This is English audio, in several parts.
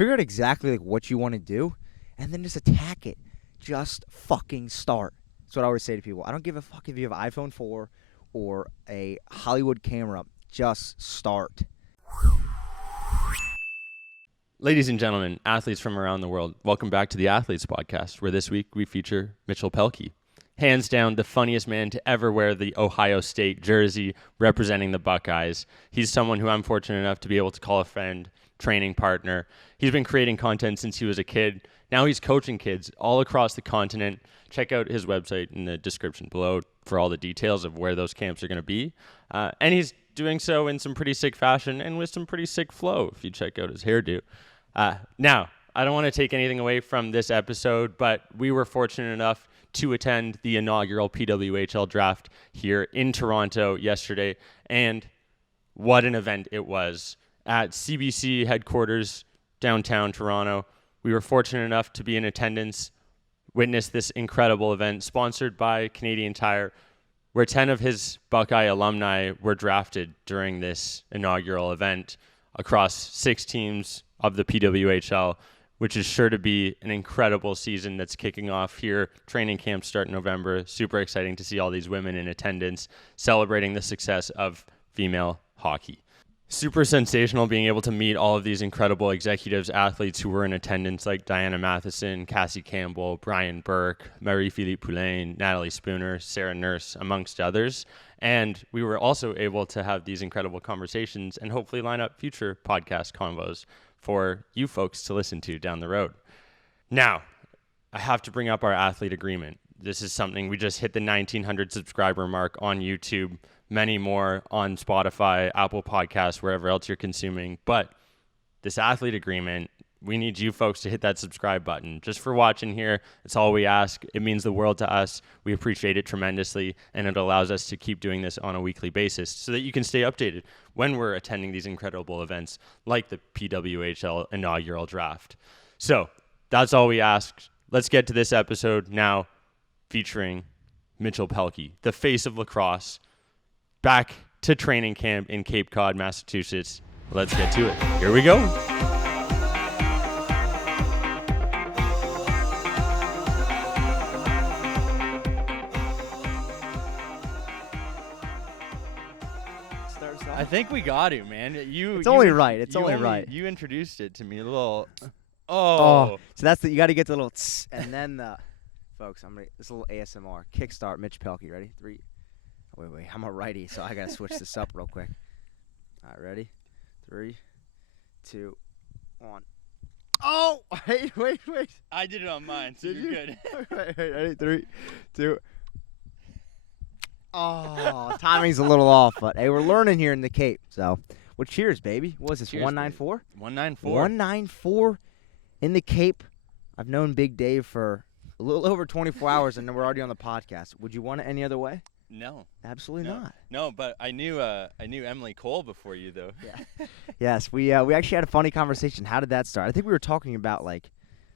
figure out exactly like what you want to do, and then just attack it. Just fucking start. That's what I always say to people. I don't give a fuck if you have an iPhone 4 or a Hollywood camera. Just start. Ladies and gentlemen, athletes from around the world, welcome back to the Athletes Podcast, where this week we feature Mitchell Pehlke. Hands down, the funniest man to ever wear the Ohio State jersey representing the Buckeyes. He's someone who I'm fortunate enough to be able to call a friend, training partner. He's been creating content since he was a kid. Now he's coaching kids all across the continent. Check out his website in the description below for all the details of where those camps are going to be. And he's doing so in some pretty sick fashion and with some pretty sick flow if you check out his hairdo. Now, I don't want to take anything away from this episode, but we were fortunate enough to attend the inaugural PWHL draft here in Toronto yesterday, and what an event it was. At CBC headquarters, downtown Toronto, we were fortunate enough to be in attendance, witness this incredible event sponsored by Canadian Tire, where 10 of his Buckeye alumni were drafted during this inaugural event across 6 teams of the PWHL, which is sure to be an incredible season that's kicking off here. Training camps start in November. Super exciting to see all these women in attendance celebrating the success of female hockey. Super sensational being able to meet all of these incredible executives, athletes who were in attendance, like Diana Matheson, Cassie Campbell, Brian Burke, Marie-Philippe Poulain, Natalie Spooner, Sarah Nurse, amongst others. And we were also able to have these incredible conversations and hopefully line up future podcast convos for you folks to listen to down the road. Now, I have to bring up our athlete agreement. This is something we just hit the 1,900 subscriber mark on YouTube, many more on Spotify, Apple Podcasts, wherever else you're consuming. But this athlete agreement, we need you folks to hit that subscribe button. Just for watching here, it's all we ask. It means the world to us. We appreciate it tremendously, and it allows us to keep doing this on a weekly basis so that you can stay updated when we're attending these incredible events like the PWHL inaugural draft. So that's all we ask. Let's get to this episode now featuring Mitchell Pehlke, the face of lacrosse, back to training camp in Cape Cod, Massachusetts. Let's get to it. Here we go. I think we got to, man. It's only right. It's only right. You introduced it to me a little. So that's you got to get the little tss, and then the folks. This little ASMR kickstart. Mitch Pehlke, ready? 3. Wait. I'm a righty, so I gotta switch this up real quick. All right, ready? 3, 2, 1. Oh, wait. I did it on mine, so you're good. Wait, ready? 3, 2. Oh, timing's a little off, but hey, we're learning here in the Cape. So, well, cheers, baby. What was this? 194? 194. 194 in the Cape. I've known Big Dave for a little over 24 hours, and we're already on the podcast. Would you want it any other way? No, absolutely not. No, but I knew Emily Cole before you, though. Yeah. Yes, we actually had a funny conversation. How did that start? I think we were talking about like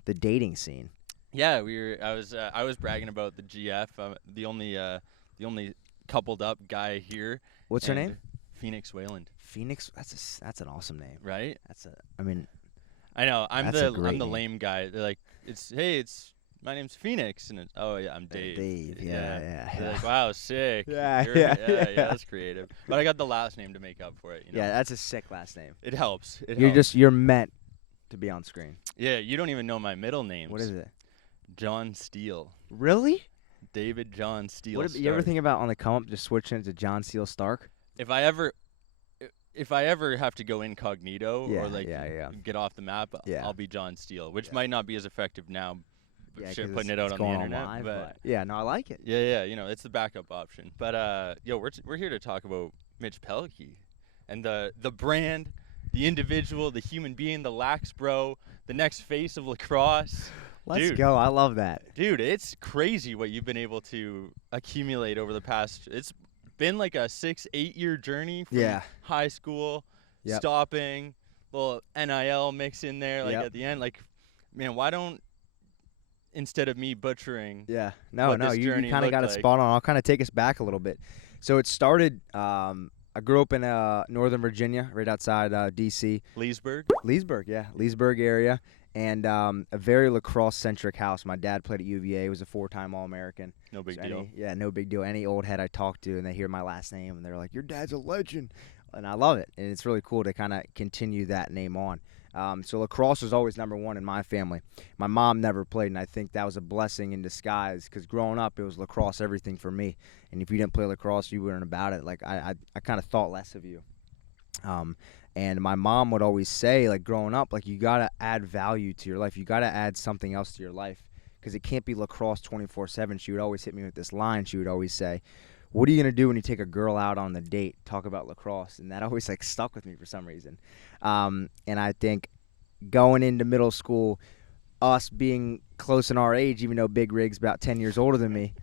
the dating scene. Yeah, I was bragging about the GF, the only coupled up guy here. What's her name? Phoenix Wayland. Phoenix. That's an awesome name, right? I know. I'm the name. lame guy. They're like, my name's Phoenix, and I'm Dave. Dave. Yeah. They're like, wow, sick. Yeah. That's creative. But I got the last name to make up for it. You know? Yeah, that's a sick last name. It helps. You're meant to be on screen. Yeah, you don't even know my middle name. What is it? John Steele. Really? David John Steele. You ever think about on the come up just switching it to John Steele Stark? If I ever have to go incognito get off the map, I'll be John Steele, which might not be as effective now. Putting it out on the internet, online, but I like it. Yeah, it's the backup option. But we're here to talk about Mitch Pehlke and the brand, the individual, the human being, the lax bro, the next face of lacrosse. Let's go. I love that. Dude, it's crazy what you've been able to accumulate over the past. It's been like a 6-8 year journey from high school, stopping, little NIL mix in there, at the end. Like, man, why don't, instead of me butchering. Yeah. No, you kind of got it spot on. I'll kind of take us back a little bit. So it started, I grew up in Northern Virginia, right outside D.C. Leesburg? Leesburg, yeah. Leesburg area. And a very lacrosse-centric house. My dad played at UVA. He was a 4-time All-American. No big deal. No big deal. Any old head I talk to, and they hear my last name, and they're like, your dad's a legend. And I love it. And it's really cool to kind of continue that name on. So lacrosse was always number one in my family. My mom never played, and I think that was a blessing in disguise because growing up, it was lacrosse everything for me. And if you didn't play lacrosse, you weren't about it. Like, I kind of thought less of you. And my mom would always say, like, growing up, like, you got to add value to your life. You got to add something else to your life because it can't be lacrosse 24/7. She would always hit me with this line. She would always say, what are you going to do when you take a girl out on the date? Talk about lacrosse. And that always, like, stuck with me for some reason. And I think going into middle school, us being close in our age, even though Big Rig's about 10 years older than me,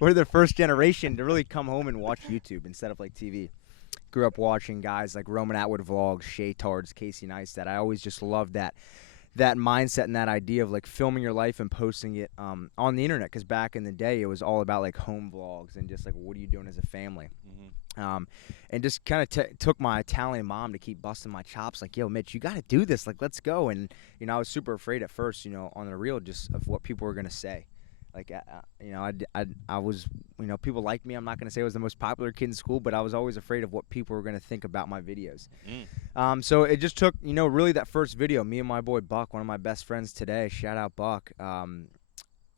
we're the first generation to really come home and watch YouTube instead of, like, TV. Grew up watching guys like Roman Atwood vlogs, Shay Tards, Casey Neistat. I always just loved that mindset and that idea of like filming your life and posting it on the internet. Because back in the day, it was all about like home vlogs and just like what are you doing as a family. Mm-hmm. And just kind of took my Italian mom to keep busting my chops. Like, yo, Mitch, you got to do this. Like, let's go. And I was super afraid at first, on the real, just of what people were gonna say. Like, I was, people liked me. I'm not going to say I was the most popular kid in school, but I was always afraid of what people were going to think about my videos. So it just took, really that first video, me and my boy Buck, one of my best friends today, shout out Buck.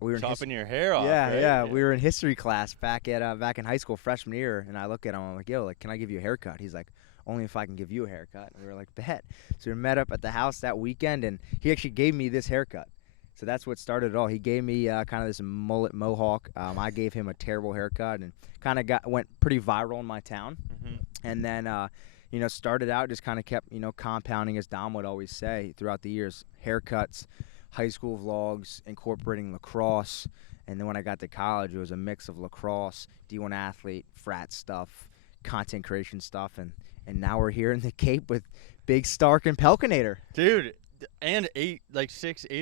We were chopping your hair off, yeah, right? Yeah. We were in history class back in high school, freshman year, and I look at him, I'm like, yo, like, can I give you a haircut? He's like, only if I can give you a haircut. And we were like, bet. So we met up at the house that weekend, and he actually gave me this haircut. So that's what started it all. He gave me kind of this mullet mohawk. I gave him a terrible haircut and kind of went pretty viral in my town. Mm-hmm. And then, started out, just kind of kept, compounding, as Dom would always say, throughout the years. Haircuts, high school vlogs, incorporating lacrosse. And then when I got to college, it was a mix of lacrosse, D1 athlete, frat stuff, content creation stuff. And now we're here in the Cape with Big Stark and Pehlkenator. Dude. And 8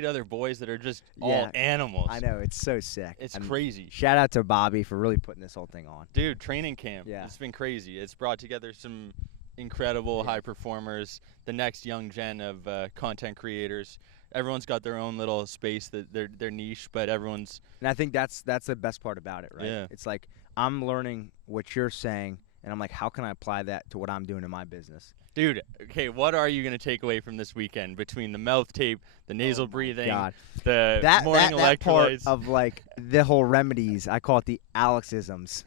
other boys that are just all animals. I know, it's so sick. It's crazy. Shout out to Bobby for really putting this whole thing on. Dude, training camp. Yeah. It's been crazy. It's brought together some incredible high performers, the next young gen of content creators. Everyone's got their own little space, that their niche, but everyone's. And I think that's the best part about it, right? Yeah. It's like I'm learning what you're saying, and I'm like, how can I apply that to what I'm doing in my business? Dude, okay, what are you going to take away from this weekend between the mouth tape, the nasal breathing, the morning electrolytes? That part of, like, the whole remedies, I call it the Alexisms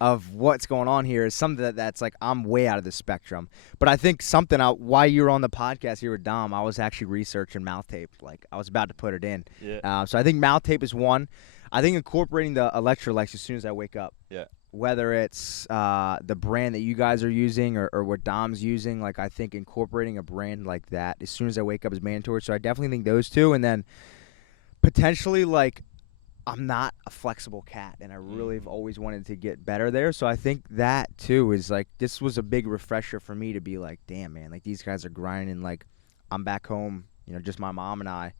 of what's going on here is something that's, like, I'm way out of the spectrum. But I think something, while you were on the podcast here with Dom, I was actually researching mouth tape. Like, I was about to put it in. Yeah. So I think mouth tape is one. I think incorporating the electrolytes as soon as I wake up. Yeah. Whether it's the brand that you guys are using or what Dom's using, like I think incorporating a brand like that as soon as I wake up is mandatory. So I definitely think those two. And then potentially, like, I'm not a flexible cat, and I really have always wanted to get better there. So I think that, too, is, like, this was a big refresher for me to be like, damn, man, like, these guys are grinding. Like, I'm back home, just my mom and I,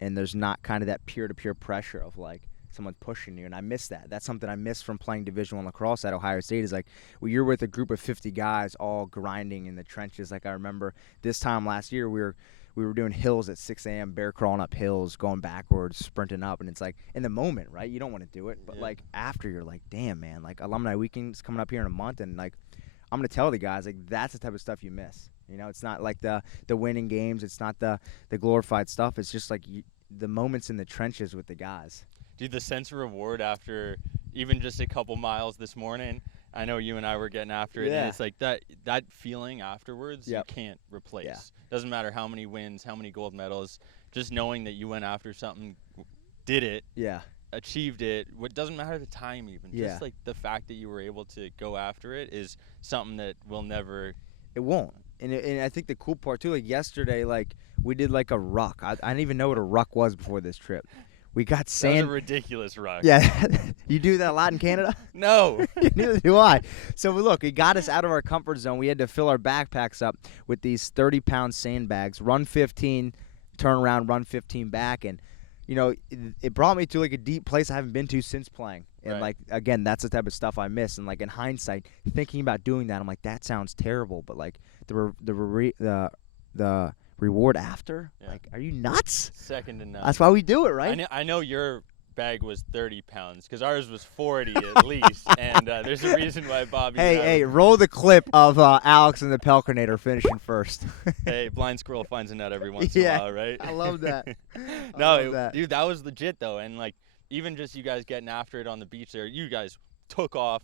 and there's not kind of that peer-to-peer pressure of, like, someone pushing you, and I miss that. That's something I miss from playing Division I lacrosse at Ohio State is, like, when you're with a group of 50 guys all grinding in the trenches. Like, I remember this time last year we were doing hills at 6 a.m., bear crawling up hills, going backwards, sprinting up, and it's like in the moment, right? You don't want to do it, but like after, you're like, damn, man, like alumni weekend's coming up here in a month, and like I'm gonna tell the guys, like, that's the type of stuff you miss. It's not like the winning games, it's not the glorified stuff. It's just like the moments in the trenches with the guys. Dude, the sense of reward after even just a couple miles this morning, I know you and I were getting after it, and it's like that feeling afterwards you can't replace. Yeah. Doesn't matter how many wins, how many gold medals, just knowing that you went after something, did it, achieved it. What doesn't matter the time even. Just like the fact that you were able to go after it is something that will never. It won't. And I think the cool part too, like yesterday, like we did like a ruck. I didn't even know what a ruck was before this trip. We got sand. That was a ridiculous ruck. Yeah. You do that a lot in Canada? No. Neither do I. So, look, it got us out of our comfort zone. We had to fill our backpacks up with these 30-pound sandbags, run 15, turn around, run 15 back. And, it brought me to, like, a deep place I haven't been to since playing. And Right. like again, that's the type of stuff I miss. And like in hindsight, thinking about doing that, I'm like, that sounds terrible. But like the reward after, Yeah. like, are you nuts? Second to none. That's why we do it, right? I know your bag was 30 pounds because ours was 40 at least, and there's a reason why Bobby. Hey, roll the clip of Alex and the Pelkinator finishing first. Hey, blind squirrel finds a nut every once in a while, right? I love that. Dude, that was legit though, and like even just you guys getting after it on the beach there, you guys took off.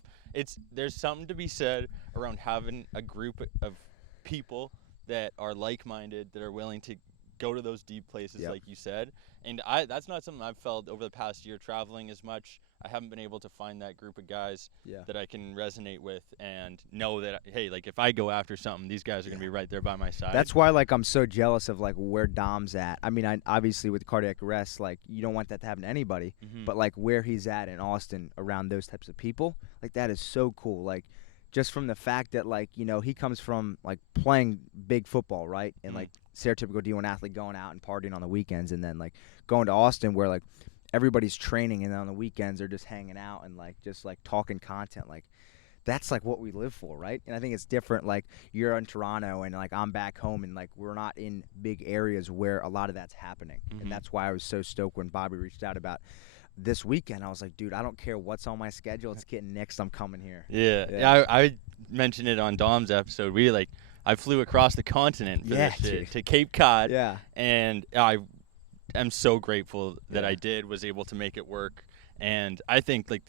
There's something to be said around having a group of people that are like-minded, that are willing to go to those deep places, like you said. And that's not something I've felt over the past year traveling as much. I haven't been able to find that group of guys that I can resonate with and know that, hey, like if I go after something, these guys are going to be right there by my side. That's why like I'm so jealous of like where Dom's at. I mean, obviously with cardiac arrest, like you don't want that to happen to anybody, but like where he's at in Austin around those types of people, like that is so cool. Like just from the fact that like, you know, he comes from like playing big football, right? And like stereotypical D1 athlete going out and partying on the weekends, and then like going to Austin where like everybody's training and on the weekends they're just hanging out and like just like talking content. Like that's like what we live for, right? And I think it's different. Like you're in Toronto and like I'm back home, and like we're not in big areas where a lot of that's happening. And that's why I was so stoked when Bobby reached out about this weekend. I was like, dude, I don't care what's on my schedule. It's getting next. I'm coming here. Yeah. I mentioned it on Dom's episode. I flew across the continent for this shit, to Cape Cod. Yeah. And I am so grateful that I was able to make it work. And I think like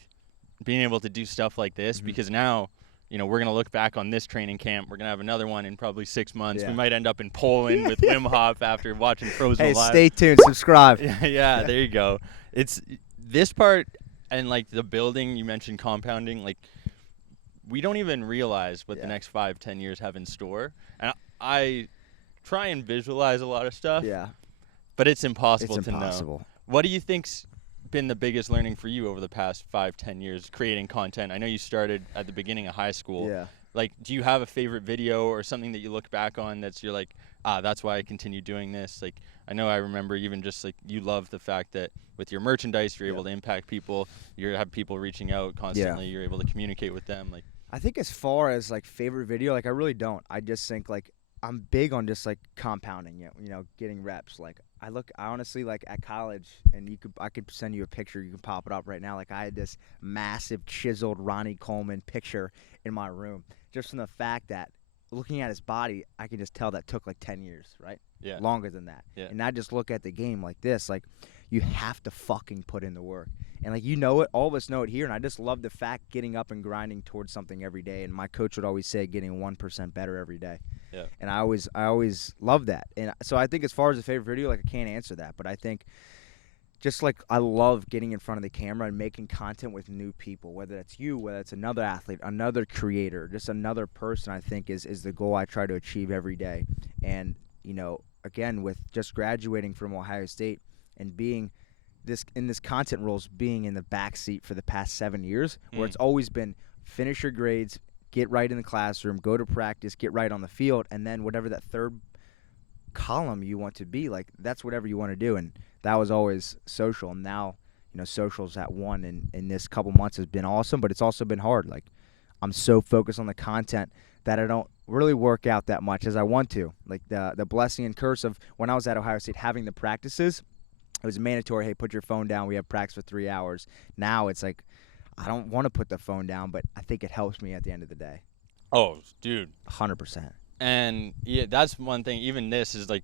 being able to do stuff like this, because now, you know, we're going to look back on this training camp. We're going to have another one in probably 6 months. We might end up in Poland with Wim Hof after watching Frozen Live. Hey, stay tuned. Subscribe. Yeah, there you go. It's this part, and like the building, you mentioned compounding, like we don't even realize what the next 5-10 years have in store. And I try and visualize a lot of stuff. Yeah. But it's impossible It's to impossible. know. What do you think's been the biggest learning for you over the past 5-10 years creating content? I know you started at the beginning of high school. Yeah. Like, do you have a favorite video or something that you look back on you're like, that's why I continue doing this? Like, I know I remember even just like you love the fact that with your merchandise, you're able to impact people. You have people reaching out constantly. You're able to communicate with them. Like, I think as far as like favorite video, like I really don't. I just think like I'm big on just like compounding it, you know, getting reps. Like I honestly like at college, and I could send you a picture. You can pop it up right now. Like I had this massive chiseled Ronnie Coleman picture in my room, just from the fact that looking at his body, I can just tell that took like 10 years, right? Yeah. Longer than that. Yeah. And I just look at the game like this, like you have to fucking put in the work. And like, you know it, all of us know it here. And I just love the fact getting up and grinding towards something every day. And my coach would always say getting 1% better every day. Yeah. And I always love that. And so I think as far as a favorite video, like I can't answer that, but I think just like I love getting in front of the camera and making content with new people, whether that's you, whether it's another athlete, another creator, just another person, I think is the goal I try to achieve every day. And, you know, again, with just graduating from Ohio State and being in this content roles, being in the backseat for the past 7 years, where it's always been finish your grades, get right in the classroom, go to practice, get right on the field, and then whatever that third column you want to be, like that's whatever you want to do. And that was always social. And now, you know, social's at one, and in this couple months has been awesome, but it's also been hard. Like I'm so focused on the content that I don't really work out that much as I want to. Like the blessing and curse of when I was at Ohio State having the practices, it was mandatory. Hey, put your phone down. We have practice for 3 hours. Now it's like, I don't want to put the phone down, but I think it helps me at the end of the day. Oh, dude. 100%. And yeah, that's one thing. Even this is like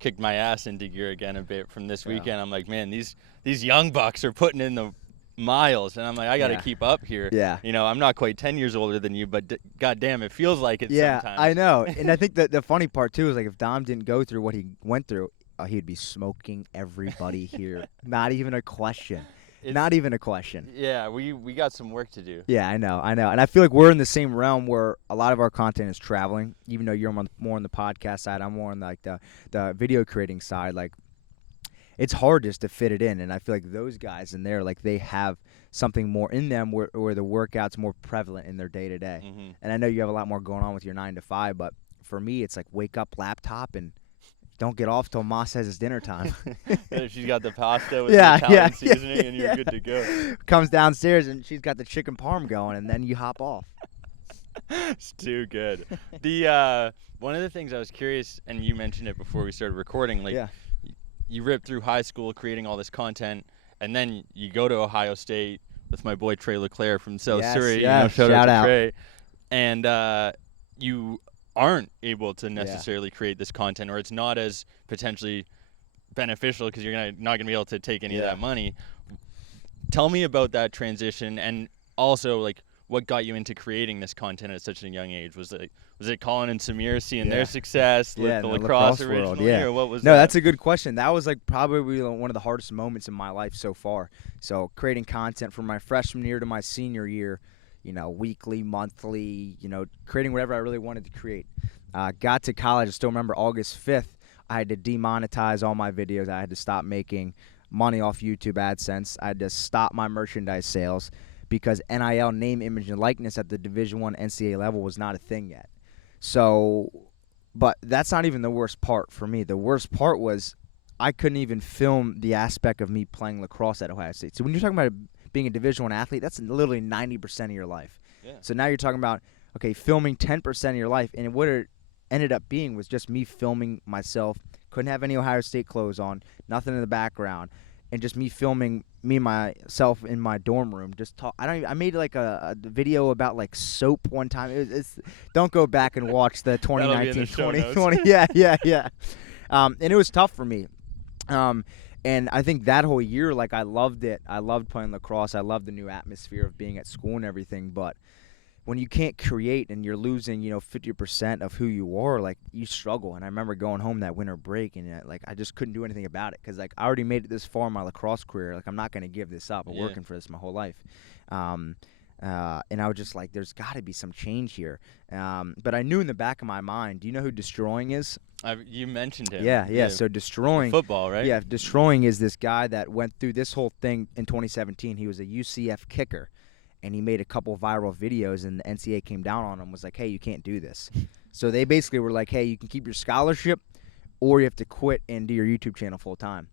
kicked my ass into gear again a bit from this weekend. I'm like, man, these young bucks are putting in the miles, and I'm like, I got to keep up here. Yeah. You know, I'm not quite 10 years older than you, but goddamn, it feels like it sometimes. Yeah, I know. And I think that the funny part too is like if Dom didn't go through what he went through, he'd be smoking everybody here. Not even a question. Not even a question. Yeah, we got some work to do. Yeah, I know. And I feel like we're in the same realm where a lot of our content is traveling. Even though you're more on the podcast side, I'm more on like the video creating side. Like, it's hard just to fit it in. And I feel like those guys in there, like they have something more in them where the workout's more prevalent in their day to day. And I know you have a lot more going on with your 9 to 5, but for me, it's like wake up, laptop, and don't get off till Ma says it's dinner time. She's got the pasta with the Italian seasoning, and you're good to go. Comes downstairs, and she's got the chicken parm going, and then you hop off. It's too good. The one of the things I was curious, and you mentioned it before we started recording, like you ripped through high school creating all this content, and then you go to Ohio State with my boy Trey LeClaire from South Surrey. Shout out to Trey. And you aren't able to necessarily create this content, or it's not as potentially beneficial because you're not gonna be able to take any of that money. Tell me about that transition, and also like what got you into creating this content at such a young age? Was it Colin and Samir seeing their success with the lacrosse originally, or what was that? No, that's a good question. That was like probably one of the hardest moments in my life so far. So creating content from my freshman year to my senior year, weekly, monthly, creating whatever I really wanted to create. Got to college, I still remember August 5th, I had to demonetize all my videos. I had to stop making money off YouTube AdSense. I had to stop my merchandise sales because NIL, name, image, and likeness at the Division I NCAA level was not a thing yet. So, but that's not even the worst part for me. The worst part was I couldn't even film the aspect of me playing lacrosse at Ohio State. So when you're talking about being a Division I athlete, that's literally 90% of your life. Yeah. So now you're talking about, okay, filming 10% of your life, and what it ended up being was just me filming myself. Couldn't have any Ohio State clothes on, nothing in the background, and just me filming me myself in my dorm room. Just talk. I made like a video about like soap one time. It's don't go back and watch the 2019 2020. Yeah. And it was tough for me. And I think that whole year, like, I loved it. I loved playing lacrosse. I loved the new atmosphere of being at school and everything. But when you can't create and you're losing, 50% of who you are, like, you struggle. And I remember going home that winter break, and like, I just couldn't do anything about it because, like, I already made it this far in my lacrosse career. Like, I'm not going to give this up. I'm working for this my whole life. And I was just like, there's got to be some change here. But I knew in the back of my mind, do you know who Destroying is? You mentioned him. Yeah. So Destroying. Football, right? Yeah, Destroying is this guy that went through this whole thing in 2017. He was a UCF kicker, and he made a couple viral videos, and the NCAA came down on him, was like, hey, you can't do this. So they basically were like, hey, you can keep your scholarship, or you have to quit and do your YouTube channel full time.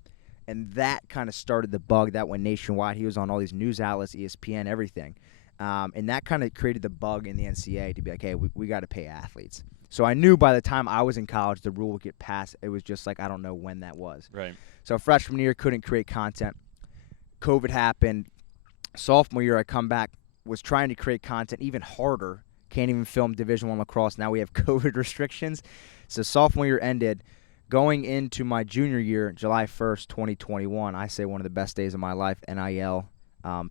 And that kind of started the bug. That went nationwide. He was on all these news outlets, ESPN, everything. And that kind of created the bug in the NCAA to be like, hey, we got to pay athletes. So I knew by the time I was in college, the rule would get passed. It was just like, I don't know when that was. Right. So freshman year, couldn't create content. COVID happened. Sophomore year, I come back, was trying to create content even harder. Can't even film Division I lacrosse. Now we have COVID restrictions. So sophomore year ended. Going into my junior year, July 1st, 2021, I say one of the best days of my life, NIL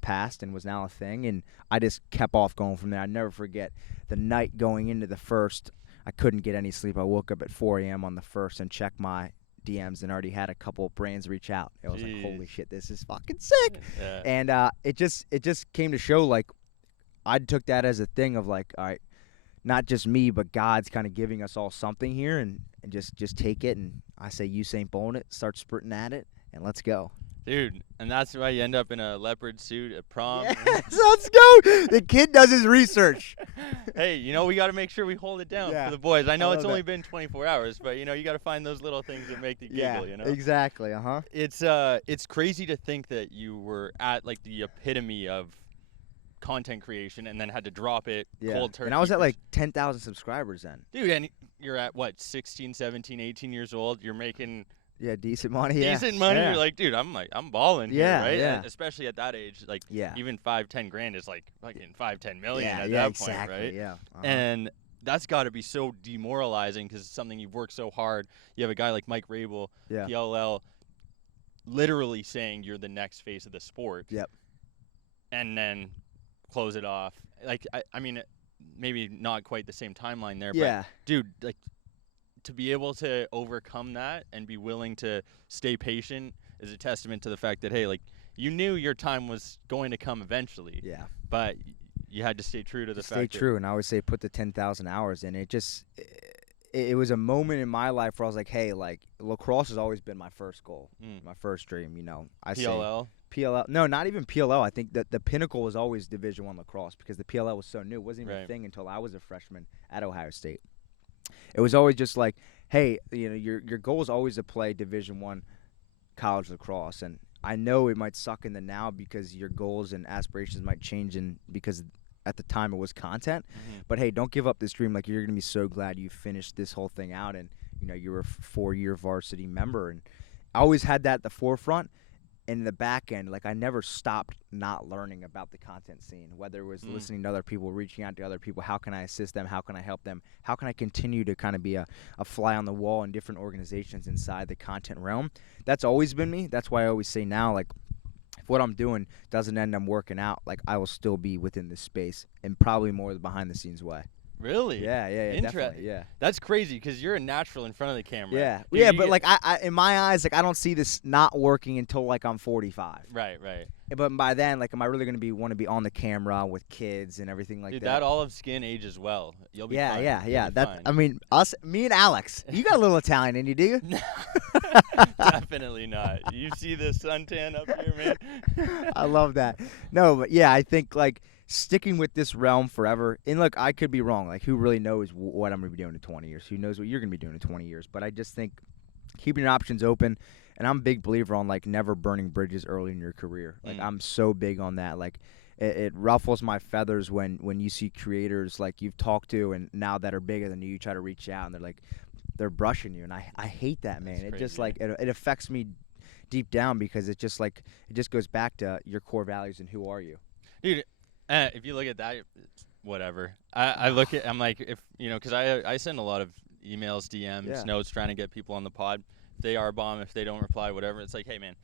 passed and was now a thing, and I just kept off going from there. I never forget the night going into the first. I couldn't get any sleep. I woke up at 4 a.m. on the first and checked my DMs and already had a couple brands reach out. It was like, holy shit, this is fucking sick. Yeah. And it just came to show, like, I took that as a thing of like, all right, not just me, but God's kind of giving us all something here, and just take it. And I say Usain Bolt it, start sprinting at it, and let's go. Dude, and that's why you end up in a leopard suit at prom. Yes, let's go. The kid does his research. Hey, we got to make sure we hold it down for the boys. I know it's only been 24 hours, but, you got to find those little things that make the giggle, Exactly, It's crazy to think that you were at, like, the epitome of content creation and then had to drop it cold turkey. And I was at, like, 10,000 subscribers then. Dude, and you're at, 16, 17, 18 years old. You're making... decent money. Decent money. Yeah. You're like, dude, I'm balling here, right? Yeah. And especially at that age, like, even 5-10 grand is like fucking 5-10 million at that point, right? Yeah. And that's got to be so demoralizing because it's something you've worked so hard. You have a guy like Mike Rabel, PLL, literally saying you're the next face of the sport. Yep. And then close it off. Like, I mean, maybe not quite the same timeline there, but dude, like, to be able to overcome that and be willing to stay patient is a testament to the fact that, hey, like, you knew your time was going to come eventually. Yeah. But you had to stay true to the fact. Stay true, and I always say put the 10,000 hours in. It was a moment in my life where I was like, hey, like, lacrosse has always been my first goal, my first dream, PLL? PLL. No, not even PLL. I think that the pinnacle was always Division I lacrosse because the PLL was so new. It wasn't even a thing until I was a freshman at Ohio State. It was always just like, hey, hey, your goal is always to play Division I college lacrosse, and I know it might suck in the now because your goals and aspirations might change because at the time it was content. But hey, don't give up this dream. Like, you're gonna be so glad you finished this whole thing out, and you're a 4-year varsity member, and I always had that at the forefront. In the back end, like, I never stopped not learning about the content scene, whether it was listening to other people, reaching out to other people. How can I assist them? How can I help them? How can I continue to kind of be a fly on the wall in different organizations inside the content realm? That's always been me. That's why I always say now, like, if what I'm doing doesn't end up working out, like, I will still be within this space and probably more the behind the scenes way. Really? Yeah, Interesting. definitely, yeah. That's crazy because you're a natural in front of the camera. Yeah, Dude, yeah, but like I in my eyes, like, I don't see this not working until like I'm 45. Right. But by then, like, am I really gonna want to be on the camera with kids and everything like Dude, that? that olive skin ages well. You'll be fine. Yeah. You'll be That fine. I mean, me and Alex. You got a little Italian in you, do you? Definitely not. You see the suntan up here, man? I love that. No, but yeah, I think like sticking with this realm forever. And look, I could be wrong. Like, who really knows what I'm gonna be doing in 20 years? Who knows what you're gonna be doing in 20 years? But I just think keeping your options open. And I'm a big believer on, like, never burning bridges early in your career. Like, I'm so big on that. Like, it ruffles my feathers when you see creators like you've talked to and now that are bigger than you try to reach out and they're brushing you. And I hate that, man. That's it crazy. just like it affects me deep down because it just goes back to your core values and who are you. Dude, if you look at that, whatever. I'm like, if because I send a lot of emails, DMs, notes trying to get people on the pod. If they are bomb, if they don't reply, whatever, it's like, hey, man,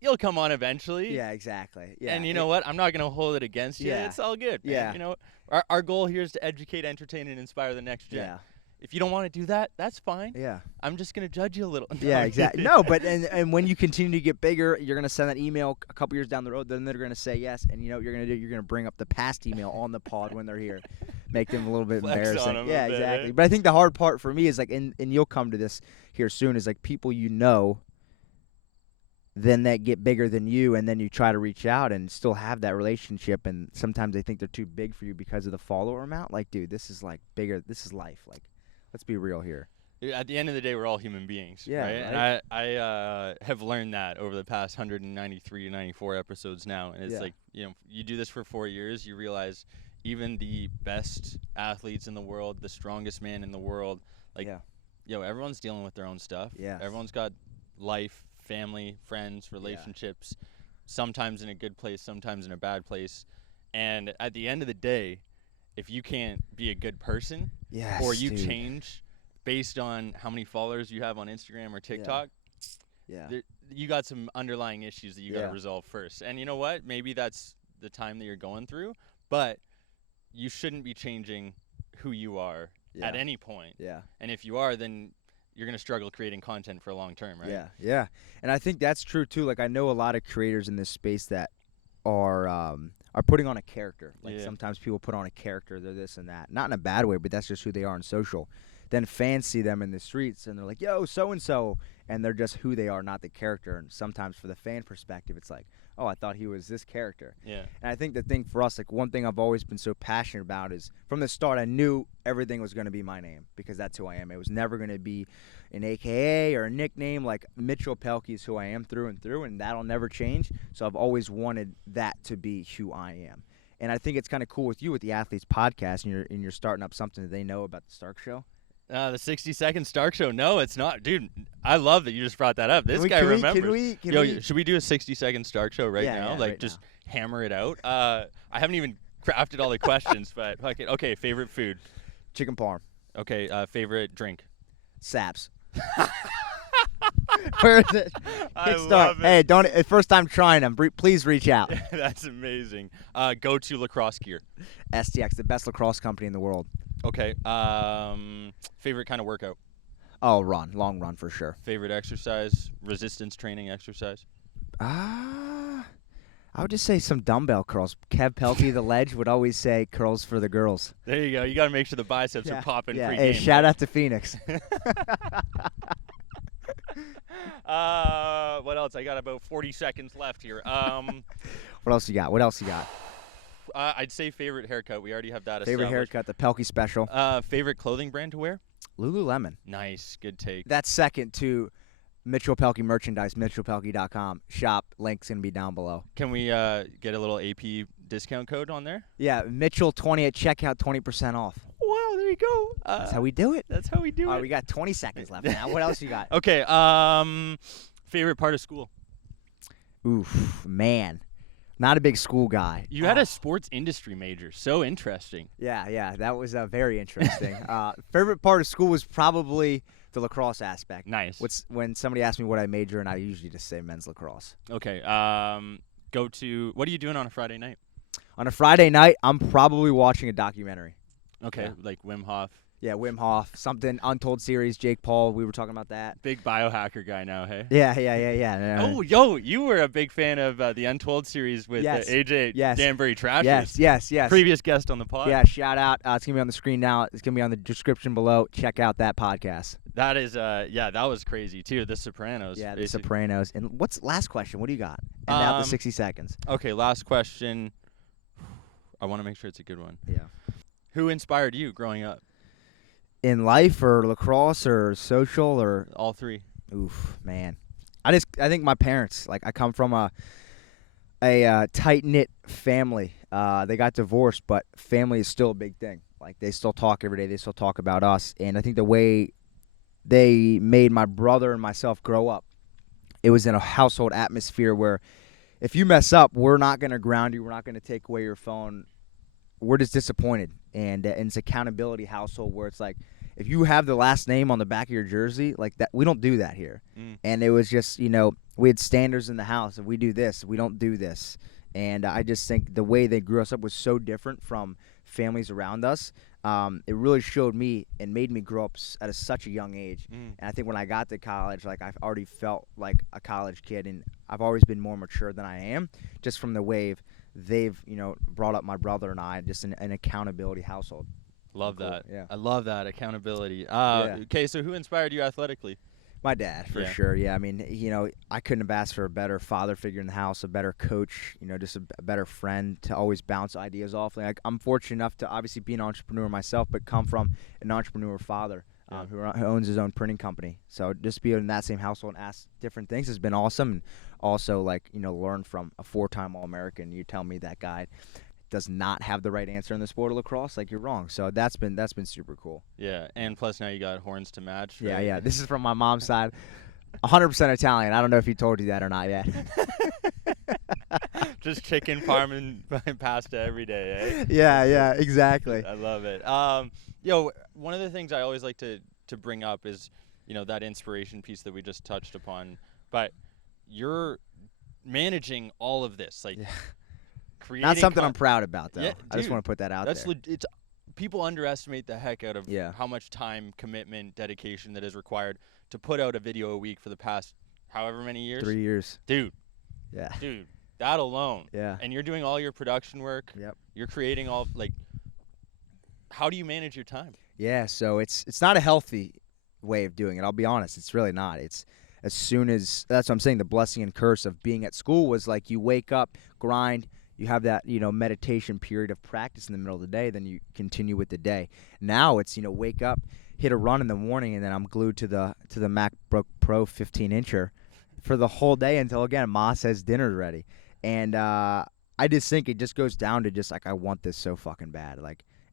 you'll come on eventually. Yeah, exactly. Yeah. And you know what? I'm not going to hold it against you. Yeah. It's all good, man. Yeah. Our goal here is to educate, entertain, and inspire the next gen. Yeah. If you don't want to do that, that's fine. Yeah. I'm just going to judge you a little. Yeah, exactly. No, but and when you continue to get bigger, you're going to send that email a couple years down the road. Then they're going to say yes, and you know what you're going to do? You're going to bring up the past email on the pod when they're here, make them a little bit Flex embarrassing. on 'em a Yeah, bit, exactly. eh? But I think the hard part for me is like, and you'll come to this here soon, is like people then that get bigger than you, and then you try to reach out and still have that relationship, and sometimes they think they're too big for you because of the follower amount. Like, dude, this is like bigger. This is life. Like, let's be real here. At the end of the day, we're all human beings, Yeah, right? And I have learned that over the past 193, 94 episodes now. And it's like, you do this for 4 years, you realize even the best athletes in the world, the strongest man in the world, everyone's dealing with their own stuff. Yeah. Everyone's got life, family, friends, relationships, sometimes in a good place, sometimes in a bad place. And at the end of the day, if you can't be a good person or you change based on how many followers you have on Instagram or TikTok, you got some underlying issues that you got to resolve first. And you know what? Maybe that's the time that you're going through, but you shouldn't be changing who you are at any point. Yeah. And if you are, then you're going to struggle creating content for a long term, right? Yeah. And I think that's true too. Like, I know a lot of creators in this space that are putting on a character. Like, sometimes people put on a character, they're this and that. Not in a bad way, but that's just who they are on social. Then fans see them in the streets, and they're like, yo, so-and-so, and they're just who they are, not the character. And sometimes for the fan perspective, it's like, oh, I thought he was this character. Yeah. And I think the thing for us, like, one thing I've always been so passionate about is from the start, I knew everything was going to be my name because that's who I am. It was never going to be an AKA or a nickname. Like, Mitchell Pehlke is who I am through and through, and that'll never change. So I've always wanted that to be who I am. And I think it's kind of cool with you with the Athletes Podcast, and you're starting up something that they know about the Stark Show. The 60-second Stark Show. No, it's not. Dude, I love that you just brought that up. This guy remembers. Should we do a 60-second Stark Show now? Yeah, like, right just now. hammer it out. I haven't even crafted all the questions, but fuck it. Okay, favorite food? Chicken parm. Okay, favorite drink? Saps. Where is it? I love it. Hey, first time trying them. Please reach out. That's amazing. Go-to lacrosse gear? STX, the best lacrosse company in the world. Okay. Favorite kind of workout? Oh, long run for sure. Favorite exercise? Resistance training exercise? I would just say some dumbbell curls. Kev Pehlke, the ledge, would always say curls for the girls. There you go. You got to make sure the biceps are popping pre-game. Hey, shout out to Phoenix. What else? I got about 40 seconds left here. What else you got? I'd say favorite haircut. We already have that. Favorite haircut, the Pehlke special. Favorite clothing brand to wear? Lululemon. Nice. Good take. That's second to Mitchell Pehlke merchandise, mitchellpehlke.com. Shop, link's going to be down below. Can we get a little AP discount code on there? Yeah, Mitchell20 at checkout, 20% off. Wow, there you go. That's how we do it. That's how we do All it. right, we got 20 seconds left now. What else you got? Okay, favorite part of school? Oof, man. Not a big school guy. You had a sports industry major. So interesting. Yeah, that was very interesting. Favorite part of school was probably the lacrosse aspect. Nice. When somebody asks me what I major in, I usually just say men's lacrosse. Okay, what are you doing on a Friday night? On a Friday night, I'm probably watching a documentary. Okay, Yeah. like Wim Hof. Yeah, Wim Hof, something Untold series, Jake Paul. We were talking about that. Big biohacker guy now, hey? Yeah. Oh, yo, you were a big fan of the Untold series with AJ Danbury Trashers. Yes. Previous guest on the pod. Yeah, shout out. It's going to be on the screen now. It's going to be on the description below. Check out that podcast. That is, that was crazy, too. The Sopranos. Yeah, basically. The Sopranos. And what's last question? What do you got? And out the 60 seconds. Okay, last question. I want to make sure it's a good one. Yeah. Who inspired you growing up? In life or lacrosse or social or all three? Oof, man. I think my parents. Like I come from a tight knit family. They got divorced, but family is still a big thing. Like they still talk every day. They still talk about us. And I think the way they made my brother and myself grow up, it was in a household atmosphere where if you mess up, we're not going to ground you. We're not going to take away your phone. We're just disappointed. And it's accountability household where it's like, if you have the last name on the back of your jersey, like that, we don't do that here. And it was just, we had standards in the house. If we do this, we don't do this. And I just think the way they grew us up was so different from families around us. It really showed me and made me grow up at such a young age. And I think when I got to college, like I've already felt like a college kid, and I've always been more mature than I am, just from the way they've brought up my brother and I, just an accountability household. Love cool. that. Yeah. I love that accountability. Yeah. Okay, so who inspired you athletically? My dad, for sure. Yeah, I mean, I couldn't have asked for a better father figure in the house, a better coach, just a better friend to always bounce ideas off. Like, I'm fortunate enough to obviously be an entrepreneur myself, but come from an entrepreneur father who owns his own printing company. So just being in that same household and ask different things has been awesome. And also, learn from a 4-time All-American. You tell me that guy does not have the right answer in the sport of lacrosse, like you're wrong. So that's been super cool. Yeah, and plus now you got horns to match. Right? Yeah. This is from my mom's side. 100% Italian. I don't know if he told you that or not yet. Just chicken, parm, and pasta every day, eh? Yeah, exactly. I love it. One of the things I always like to bring up is, that inspiration piece that we just touched upon. But you're managing all of this, not something I'm proud about, though. Yeah, I just want to put that out there. People underestimate the heck out of how much time, commitment, dedication that is required to put out a video a week for the past however many years. 3 years. Dude. Yeah. Dude, that alone. Yeah. And you're doing all your production work. Yep. You're creating how do you manage your time? Yeah, so it's not a healthy way of doing it. I'll be honest. It's really not. It's as soon as – that's what I'm saying. The blessing and curse of being at school was like you wake up, grind – you have that, meditation period of practice in the middle of the day, then you continue with the day. Now it's, wake up, hit a run in the morning, and then I'm glued to the MacBook Pro 15-incher for the whole day until, again, Ma says dinner's ready. And I just think it just goes down to just, I want this so fucking bad.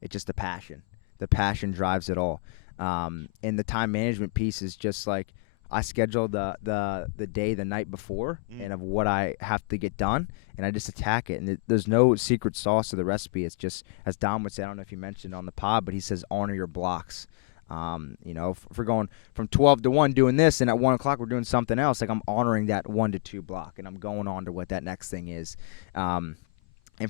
It's just the passion. The passion drives it all. And the time management piece is just I schedule the day the night before and of what I have to get done, and I just attack it. And there's no secret sauce to the recipe. It's just, as Dom would say, I don't know if you mentioned on the pod, but he says honor your blocks. If we're going from 12 to 1 doing this, and at 1 o'clock we're doing something else, I'm honoring that 1 to 2 block, and I'm going on to what that next thing is. And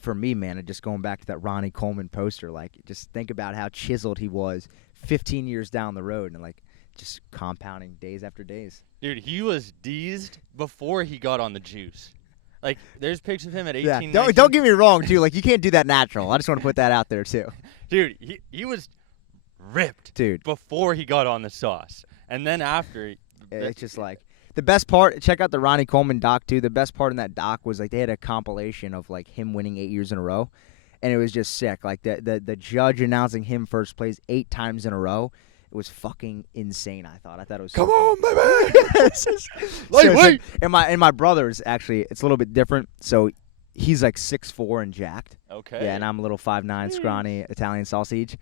for me, man, just going back to that Ronnie Coleman poster, just think about how chiseled he was 15 years down the road, and just compounding days after days. Dude, he was deezed before he got on the juice. There's pictures of him at 18, yeah. 19. Don't get me wrong, too. You can't do that natural. I just want to put that out there, too. Dude, he was ripped before he got on the sauce. And then after. It's just the best part, check out the Ronnie Coleman doc, too. The best part in that doc was, they had a compilation of, him winning 8 years in a row. And it was just sick. The judge announcing him first place 8 times in a row It was fucking insane. I thought it was. Come on, baby. Lightweight. And my brother's actually, it's a little bit different. So he's like 6'4" and jacked. Okay. Yeah, and I'm a little 5'9", scrawny Italian sausage.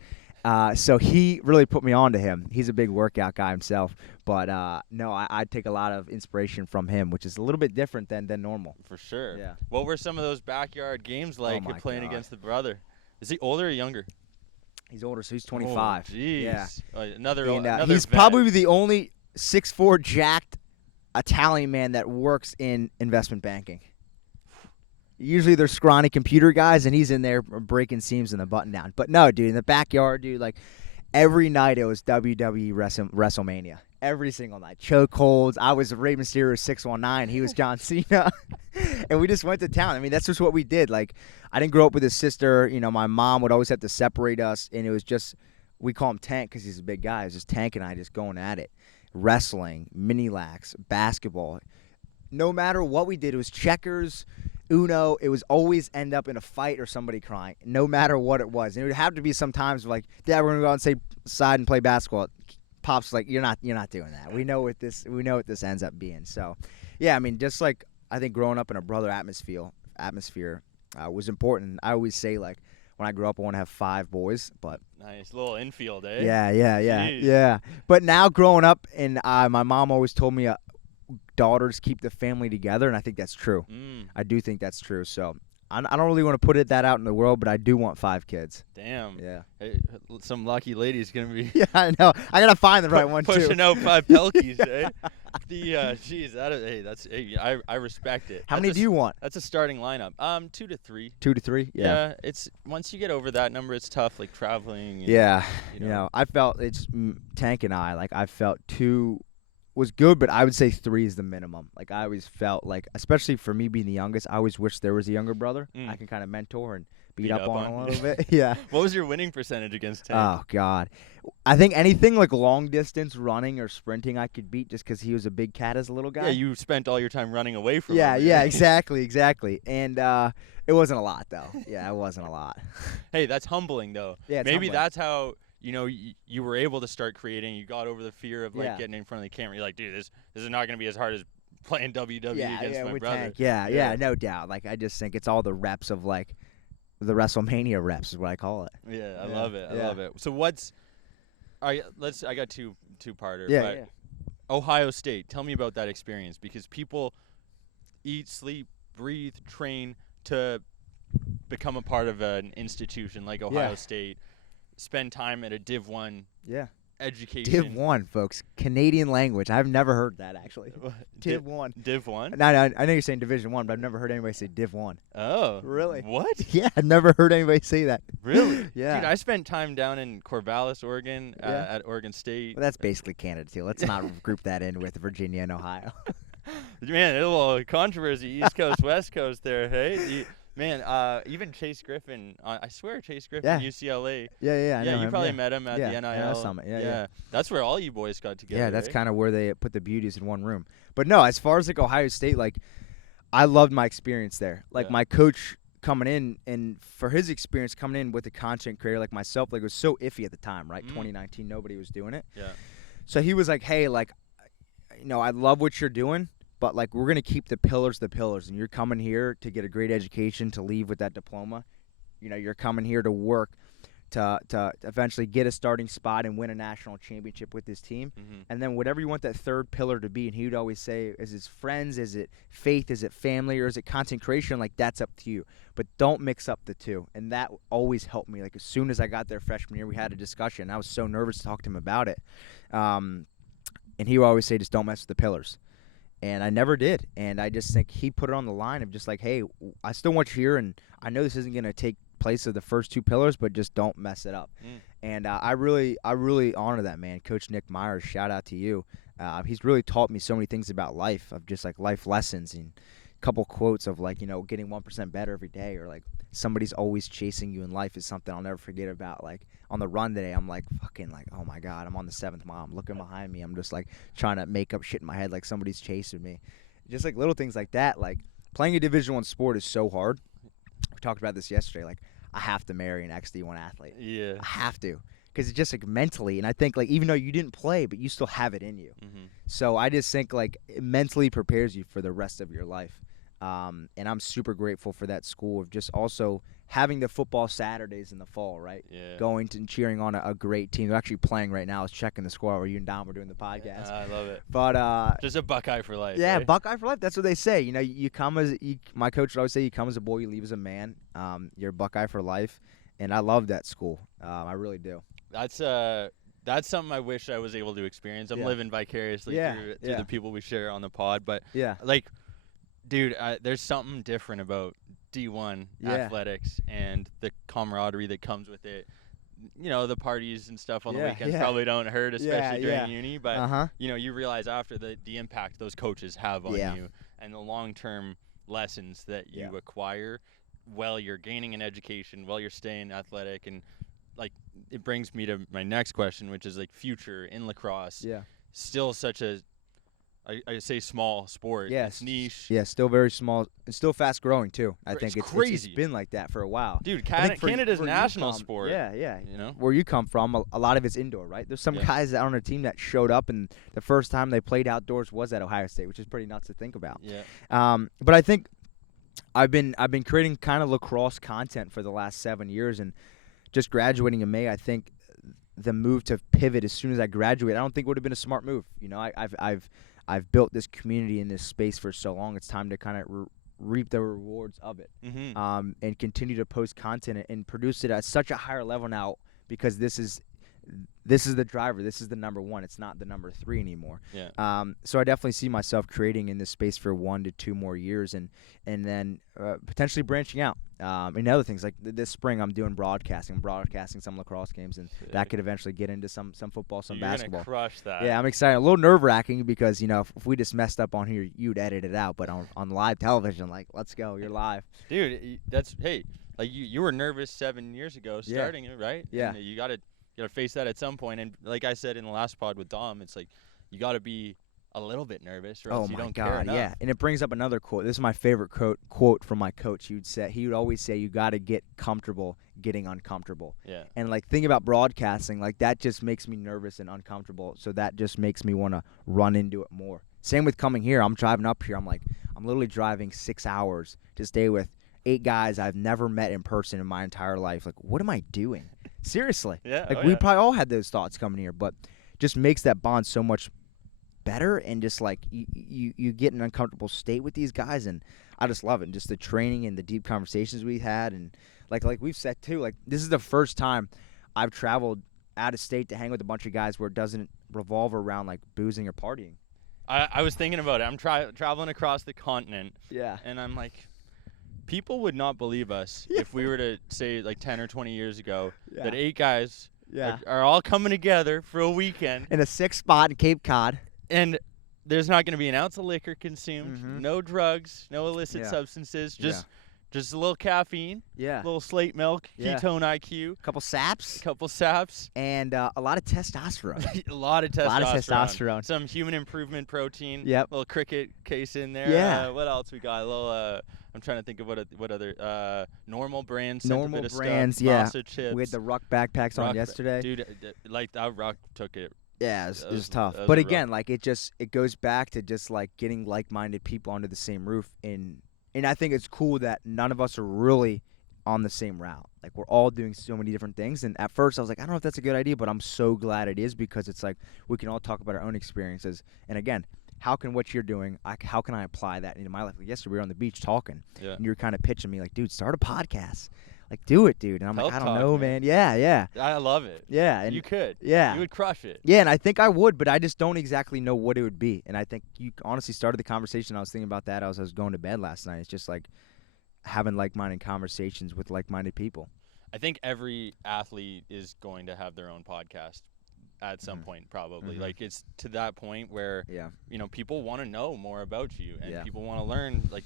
So he really put me on to him. He's a big workout guy himself. But no, I take a lot of inspiration from him, which is a little bit different than normal. For sure. Yeah. What were some of those backyard games like my playing God. against the brother? Is he older or younger? He's older, so he's 25. Jeez. Yeah. Another he's vet. probably the only 6'4" jacked Italian man that works in investment banking. Usually they're scrawny computer guys, and he's in there breaking seams in the button down. But no, dude, in the backyard, dude, like every night it was WWE WrestleMania. Every single night. Chokeholds. I was Rey Mysterio 619. He was John Cena. And we just went to town. I mean, that's just what we did. Like, I didn't grow up with his sister. You know, my mom would always have to separate us, and it was just, we call him Tank because he's a big guy. It was just Tank and I just going at it. Wrestling, mini-lax, basketball. No matter what we did, it was checkers, Uno. It was always end up in a fight or somebody crying, no matter what it was. And it would have to be sometimes like, Dad, we're going to go out and side and play basketball. Pop's like, you're not doing that. We know what this ends up being. So, yeah, I mean, just like I think growing up in a brother atmosphere was important. I always say, like, when I grow up, I want to have 5 boys. But nice little infield, eh? Yeah. But now growing up, and my mom always told me daughters keep the family together, and I think that's true. I do think that's true. So I don't really want to put that out in the world, but I do want 5 kids. Damn. Yeah. Hey, some lucky lady's going to be Yeah, I know. I got to find the right one, too. Pushing out 5 Pehlkes, eh? Geez, I respect it. How many do you want? That's a starting lineup. 2 to 3. 2 to 3? Yeah. It's once you get over that number, it's tough, like traveling. And, yeah. You know, I felt it's Tank and I felt 2 was good, but I would say 3 is the minimum. Like, I always felt like, especially for me being the youngest, I always wish there was a younger brother I can kind of mentor and beat up on a little bit. Yeah. What was your winning percentage against Tank? Oh, God. I think anything like long distance running or sprinting I could beat just because he was a big cat as a little guy. Yeah, you spent all your time running away from him. Yeah, exactly. And it wasn't a lot, though. Yeah, it wasn't a lot. Hey, that's humbling, though. Yeah, it's Maybe humbling. that's how, you were able to start creating. You got over the fear of, like, getting in front of the camera. You're like, dude, this is not going to be as hard as playing WWE against my brother. Tank. Yeah, no doubt. Like, I just think it's all the reps of, like, the WrestleMania reps is what I call it. Yeah, I love it. I love it. So I got two-parter. Yeah. Ohio State, tell me about that experience, because people eat, sleep, breathe, train to become a part of an institution like Ohio State, spend time at a Div 1 education. Div 1, folks. Canadian language. I've never heard that, actually. Div 1. Div 1? No, I know you're saying Division 1, but I've never heard anybody say Div 1. Oh. Really? What? Yeah, I've never heard anybody say that. Really? Yeah. Dude, I spent time down in Corvallis, Oregon, at Oregon State. Well, that's basically Canada, too. Let's not group that in with Virginia and Ohio. Man, a little controversy, East Coast, West Coast there, hey? Even Chase Griffin, I swear Chase Griffin, UCLA. Yeah, I know you him, probably met him at the NIL Summit. Yeah. That's where all you boys got together. Yeah, that's right? kind of where they put the beauties in one room. But no, as far as like Ohio State, like I loved my experience there. Like my coach coming in, and for his experience coming in with a content creator like myself, like it was so iffy at the time, right? 2019, nobody was doing it. Yeah. So he was like, hey, like, I love what you're doing, but, like, we're going to keep the pillars, and you're coming here to get a great education, to leave with that diploma. You're coming here to work to eventually get a starting spot and win a national championship with this team. Mm-hmm. And then whatever you want that third pillar to be, and he would always say, is it friends, is it faith, is it family, or is it content creation? Like, that's up to you. But don't mix up the two. And that always helped me. Like, as soon as I got there freshman year, we had a discussion. I was so nervous to talk to him about it. And he would always say, just don't mess with the pillars. And I never did. And I just think he put it on the line of just like, hey, I still want you here, and I know this isn't going to take place of the first 2 pillars, but just don't mess it up. And I really honor that, man. Coach Nick Myers, shout out to you. He's really taught me so many things about life, of just like life lessons, and a couple quotes of like, getting 1% better every day, or like somebody's always chasing you in life is something I'll never forget about. Like on the run today, I'm like fucking like, oh my God, I'm on the 7th mile. I'm looking behind me. I'm just like trying to make up shit in my head like somebody's chasing me. Just like little things like that. Like playing a Division I sport is so hard. We talked about this yesterday. Like I have to marry an ex-D1 athlete. Yeah. I have to. because it's just like mentally. And I think like even though you didn't play, but you still have it in you. Mm-hmm. So I just think like it mentally prepares you for the rest of your life. And I'm super grateful for that school of just also having the football Saturdays in the fall, right? Yeah. Going to and cheering on a great team. They're actually playing right now. I was checking the score while you and Dom were doing the podcast. I love it. But just a Buckeye for life. yeah, right? Buckeye for life. That's what they say. You know, you come as my coach would always say, you come as a boy, you leave as a man. You're Buckeye for life, and I love that school. I really do. That's something I wish I was able to experience. I'm living vicariously through the people we share on the pod, but like, dude, there's something different about D1 athletics and the camaraderie that comes with it. You know, the parties and stuff on the weekends probably don't hurt, especially during uni, but you know, you realize after the impact those coaches have on you and the long-term lessons that you acquire while you're gaining an education, while you're staying athletic. And like, it brings me to my next question, which is like future in lacrosse. Still such a I say small sport. It's niche. Yeah, still very small. It's still fast growing too. I think it's crazy. It's been like that for a while. Dude, Canada's national sport. Yeah. You know? Where you come from, a lot of it's indoor, right? There's some guys that are on a team that showed up and the first time they played outdoors was at Ohio State, which is pretty nuts to think about. But I think I've been creating kind of lacrosse content for the last 7 years, and just graduating in May, I think the move to pivot as soon as I graduate, I don't think would have been a smart move. You know, I've built this community in this space for so long. It's time to kind of reap the rewards of it, and continue to post content and produce it at such a higher level now, because this is the driver. This is the number one. It's not the number 3 anymore. So I definitely see myself creating in this space for 1 to 2 more years, and then potentially branching out. And other things like this spring, I'm doing broadcasting some lacrosse games, and that could eventually get into some football, some basketball. You're gonna crush that. Yeah, I'm excited. A little nerve-wracking because, you know, if we just messed up on here, you'd edit it out. But on live television, like, let's go, you're live. Dude, like you were nervous 7 years ago starting it, right? Yeah. And you gotta face that at some point. And like I said in the last pod with Dom, it's like you gotta be a little bit nervous, or else you don't care enough. Yeah. And it brings up another quote. This is my favorite quote from my coach. He would always say, you got to get comfortable getting uncomfortable. Yeah. And like, thinking about broadcasting, like, that just makes me nervous and uncomfortable. So that just makes me want to run into it more. Same with coming here. I'm driving up here. I'm literally driving 6 hours to stay with 8 guys I've never met in person in my entire life. Like, what am I doing? Seriously. We probably all had those thoughts coming here, but just makes that bond so much better, and just like you get in an uncomfortable state with these guys, and I just love it. And just the training and the deep conversations we had, and like we've said too, like, this is the first time I've traveled out of state to hang with a bunch of guys where it doesn't revolve around like boozing or partying. I was thinking about it. I'm traveling across the continent, and I'm like, people would not believe us if we were to say like 10 or 20 years ago that 8 guys are all coming together for a weekend in a 6 spot in Cape Cod. And there's not going to be an ounce of liquor consumed, no drugs, no illicit substances, just a little caffeine, a little slate milk, ketone IQ, couple saps, and a lot of testosterone. a lot of testosterone. Some human improvement protein. Little cricket case in there. What else we got? A little. I'm trying to think of what other normal brands. Normal brands. Stuff, chips. We had the Ruck backpacks on yesterday. Dude, like that Ruck took it. Yeah, it was tough. But again, like, it goes back to just like getting like-minded people under the same roof, and I think it's cool that none of us are really on the same route. Like, we're all doing so many different things, and at first I was like, I don't know if that's a good idea, but I'm so glad it is, because it's like we can all talk about our own experiences. And again, how can what you're doing, how can I apply that into my life? Like, yesterday we were on the beach talking, and you were kind of pitching me like, dude, start a podcast. Like, do it, dude. And I'm like, I don't know, man. Yeah. I love it. Yeah. And you could. Yeah. You would crush it. Yeah, and I think I would, but I just don't exactly know what it would be. And I think you honestly started the conversation. I was thinking about that as I was going to bed last night. It's just like having like-minded conversations with like-minded people. I think every athlete is going to have their own podcast at some point, probably. Like, it's to that point where, you know, people want to know more about you, and people want to learn, like,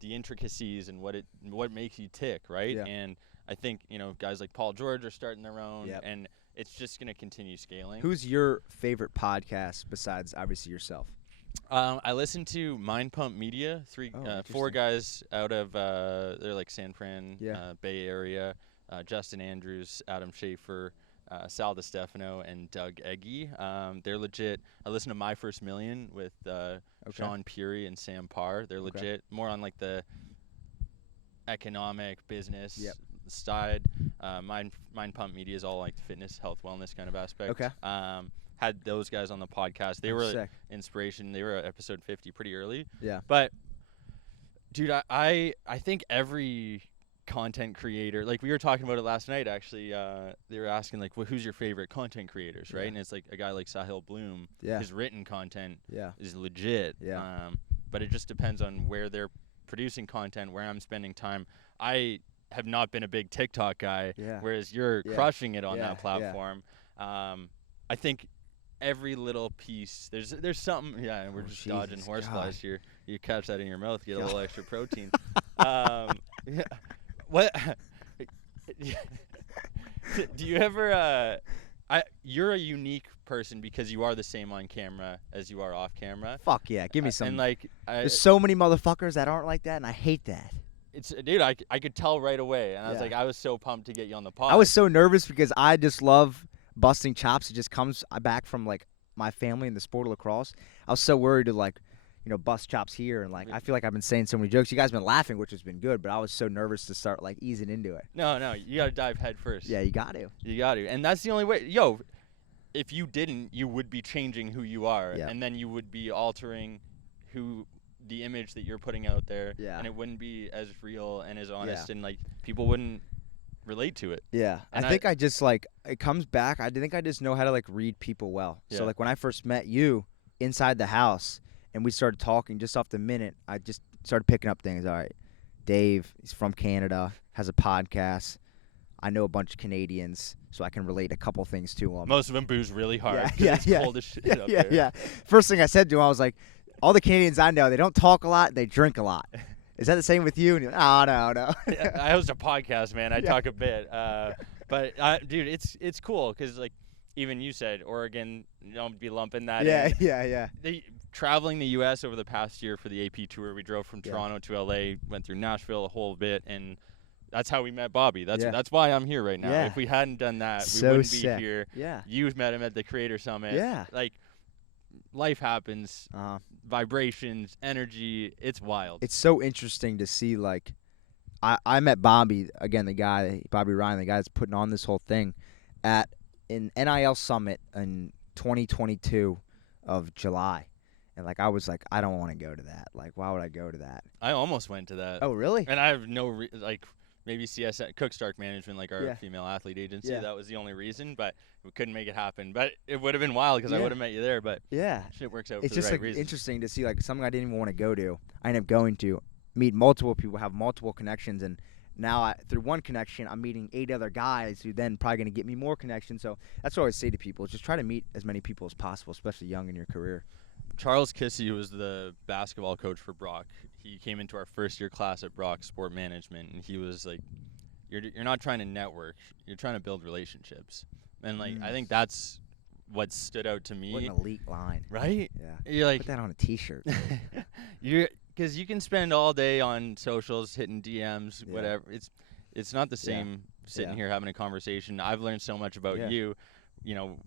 the intricacies and what makes you tick, right? And I think, you know, guys like Paul George are starting their own, and it's just going to continue scaling. Who's your favorite podcast besides obviously yourself? I listen to Mind Pump Media. 4 guys out of they're like San Fran, Bay Area. Justin Andrews, Adam Schaefer, Sal DiStefano and Doug Eggy. They're legit. I listened to My First Million with Sean Puri and Sam Parr. They're legit. More on like the economic business side. Mind Pump Media is all like the fitness, health, wellness kind of aspect. Okay. Had those guys on the podcast. They were sick. inspiration. They were at episode 50 pretty early. Yeah. But dude, I think every content creator, like we were talking about it last night actually, they were asking like, well, who's your favorite content creators, right? And it's like a guy like Sahil Bloom. His written content is legit. But it just depends on where they're producing content, where I'm spending time. I have not been a big TikTok guy, whereas you're crushing it on that platform. I think every little piece, there's something, and we're just dodging horseflies here. You catch that in your mouth, get a little extra protein. What do you ever you're a unique person because you are the same on camera as you are off camera. Fuck yeah, give me some. And like there's so many motherfuckers that aren't like that, and I hate that. Dude, I could tell right away, and I was like, I was so pumped to get you on the pod. I was so nervous because I just love busting chops. It just comes back from like my family in the sport of lacrosse. I was so worried to like, bust chops here, and like I feel like I've been saying so many jokes. You guys have been laughing, which has been good, but I was so nervous to start like easing into it. No, you gotta dive head first. Yeah, you got to, and that's the only way. If you didn't, you would be changing who you are, and then you would be altering the image that you're putting out there, and it wouldn't be as real and as honest, and like people wouldn't relate to it. Yeah, and I think I just like it comes back. I think I just know how to like read people well. So like when I first met you inside the house and we started talking, just off the minute, I just started picking up things. All right, Dave, he's from Canada, has a podcast. I know a bunch of Canadians, so I can relate a couple things to them. Most of them booze really hard. It's cold as shit up there. Yeah. First thing I said to him, I was like, all the Canadians I know, they don't talk a lot, they drink a lot. Is that the same with you? And you're like, oh, no. I host a podcast, man. I talk a bit. But, dude, it's cool because, like, even you said Oregon, don't be lumping that in. Yeah. Traveling the U.S. over the past year for the AP tour, we drove from Toronto to L.A., went through Nashville a whole bit, and that's how we met Bobby. That's why I'm here right now. Yeah. If we hadn't done that, we wouldn't be here. Yeah. You met him at the Creator Summit. Yeah. Like, life happens. Vibrations, energy, it's wild. It's so interesting to see, like, I met Bobby, again, Bobby Ryan, the guy that's putting on this whole thing, at an NIL Summit in 2022 of July. And, like, I was like, I don't want to go to that. Like, why would I go to that? I almost went to that. Oh, really? And I have no, maybe CS, Cook Stark Management, like our female athlete agency. Yeah. That was the only reason, but we couldn't make it happen. But it would have been wild because I would have met you there. But shit works out for the right reasons. It's just like interesting to see like something I didn't even want to go to. I ended up going to meet multiple people, have multiple connections, and now through one connection, I'm meeting 8 other guys who then probably going to get me more connections. So that's what I always say to people: is just try to meet as many people as possible, especially young in your career. Charles Kissy was the basketball coach for Brock. He came into our first year class at Brock Sport Management, and he was like, You're not trying to network. You're trying to build relationships. And, like, I think that's what stood out to me. What an elite line. Right? Yeah. You're like, put that on a T-shirt. Because you can spend all day on socials, hitting DMs, whatever. It's not the same sitting here having a conversation. I've learned so much about you.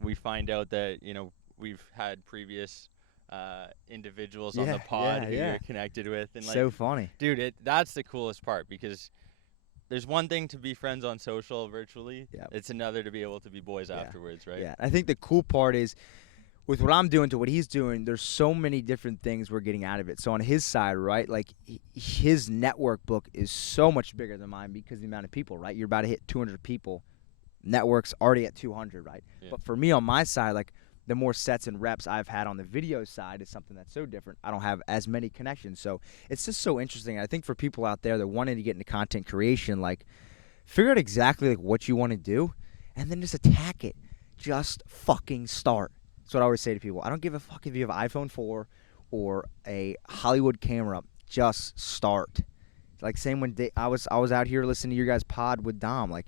We find out that, we've had previous individuals on the pod who you're connected with. And, like, so funny. Dude, that's the coolest part because there's one thing to be friends on social virtually. Yeah. It's another to be able to be boys afterwards, right? Yeah. I think the cool part is with what I'm doing to what he's doing, there's so many different things we're getting out of it. So on his side, right, like his network book is so much bigger than mine because of the amount of people, right? You're about to hit 200 people. Network's already at 200, right? Yeah. But for me on my side, like the more sets and reps I've had on the video side is something that's so different. I don't have as many connections. So it's just so interesting. I think for people out there that wanting to get into content creation, like figure out exactly like what you want to do and then just attack it. Just fucking start. That's what I always say to people. I don't give a fuck if you have an iPhone 4 or a Hollywood camera. Just start. Like same when I was out here listening to your guys' pod with Dom. Like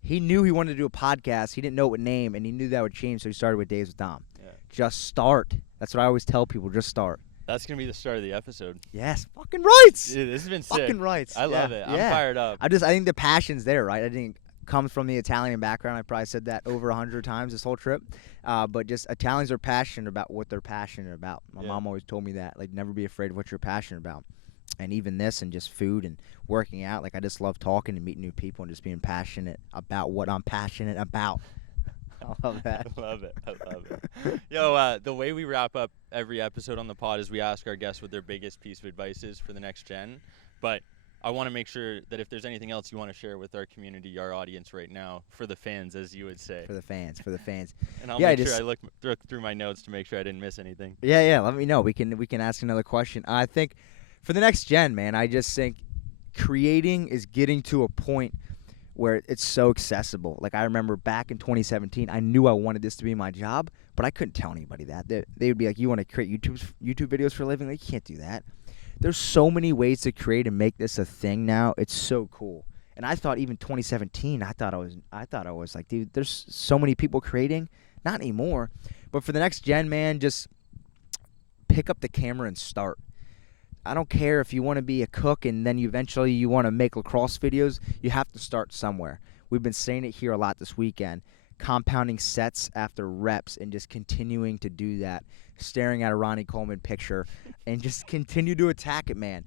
he knew he wanted to do a podcast. He didn't know what name, and he knew that would change, so he started with Days with Dom. Yeah. Just start. That's what I always tell people. Just start. That's going to be the start of the episode. Yes. Fucking rights. Dude, this has been sick. Fucking rights. I love it. I'm fired up. I think the passion's there, right? I think comes from the Italian background. I probably said that over 100 times this whole trip. But just Italians are passionate about what they're passionate about. My mom always told me that, like, never be afraid of what you're passionate about. And even this and just food and working out, like, I just love talking and meeting new people and just being passionate about what I'm passionate about. I love that. I love it. Yo, the way we wrap up every episode on the pod is we ask our guests what their biggest piece of advice is for the next gen. But I want to make sure that if there's anything else you want to share with our community, our audience right now, for the fans, as you would say. For the fans. And I'll make sure I look through my notes to make sure I didn't miss anything. Yeah, let me know. We can ask another question. I think for the next gen, man, I just think creating is getting to a point where it's so accessible. Like, I remember back in 2017, I knew I wanted this to be my job, but I couldn't tell anybody that. They would be like, you want to create YouTube videos for a living? Like, you can't do that. There's so many ways to create and make this a thing now. It's so cool. And I thought even 2017, I thought I was like, dude, there's so many people creating. Not anymore. But for the next gen, man, just pick up the camera and start. I don't care if you want to be a cook and then eventually you want to make lacrosse videos. You have to start somewhere. We've been saying it here a lot this weekend. Compounding sets after reps and just continuing to do that. Staring at a Ronnie Coleman picture and just continue to attack it, man.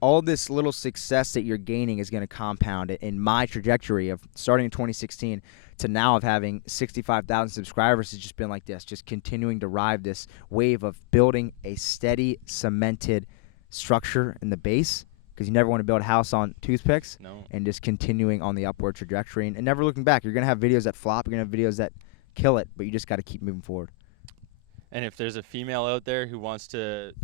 All this little success that you're gaining is going to compound it. In my trajectory of starting in 2016 to now of having 65,000 subscribers has just been like this, just continuing to ride this wave of building a steady, cemented structure in the base, because you never want to build a house on toothpicks. No. And just continuing on the upward trajectory and never looking back. You're going to have videos that flop. You're going to have videos that kill it, but you just got to keep moving forward. And if there's a female out there who wants to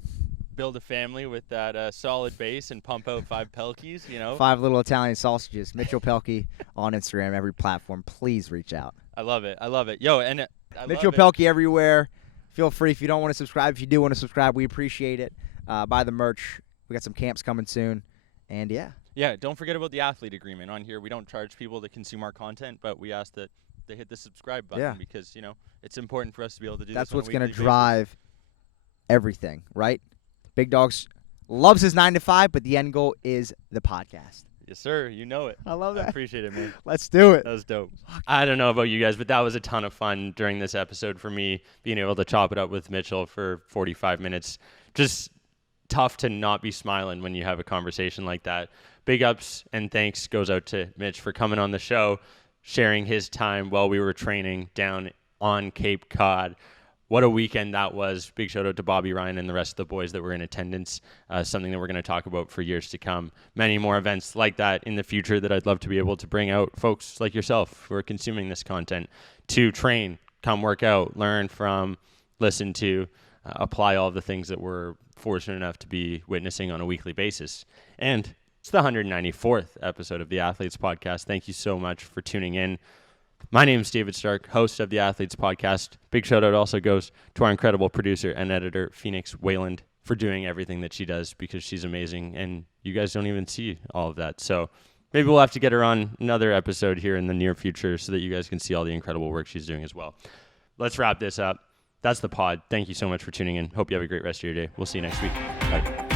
build a family with that solid base and pump out 5 Pehlkes, 5 little Italian sausages. Mitchell Pehlke on Instagram, every platform. Please reach out. I love it. Yo, and Mitchell Pehlke everywhere. Feel free if you don't want to subscribe. If you do want to subscribe, we appreciate it. Buy the merch. We got some camps coming soon. And yeah, don't forget about the athlete agreement. On here, we don't charge people to consume our content, but we ask that they hit the subscribe button because, it's important for us to be able to do that's this. That's what's going to drive everything, right? Big Dogs loves his 9 to 5, but the end goal is the podcast. Yes, sir. You know it. I love that. I appreciate it, man. Let's do it. That was dope. I don't know about you guys, but that was a ton of fun during this episode for me, being able to chop it up with Mitchell for 45 minutes. Just tough to not be smiling when you have a conversation like that. Big ups and thanks goes out to Mitch for coming on the show, sharing his time while we were training down on Cape Cod. What a weekend that was. Big shout out to Bobby Ryan and the rest of the boys that were in attendance. Something that we're going to talk about for years to come. Many more events like that in the future that I'd love to be able to bring out folks like yourself who are consuming this content to train, come work out, learn from, listen to, apply all of the things that we're fortunate enough to be witnessing on a weekly basis. And it's the 194th episode of the Athletes Podcast. Thank you so much for tuning in. My name is David Stark, host of the Athletes Podcast. Big shout out also goes to our incredible producer and editor, Phoenix Wayland, for doing everything that she does because she's amazing and you guys don't even see all of that. So maybe we'll have to get her on another episode here in the near future so that you guys can see all the incredible work she's doing as well. Let's wrap this up. That's the pod. Thank you so much for tuning in. Hope you have a great rest of your day. We'll see you next week. Bye.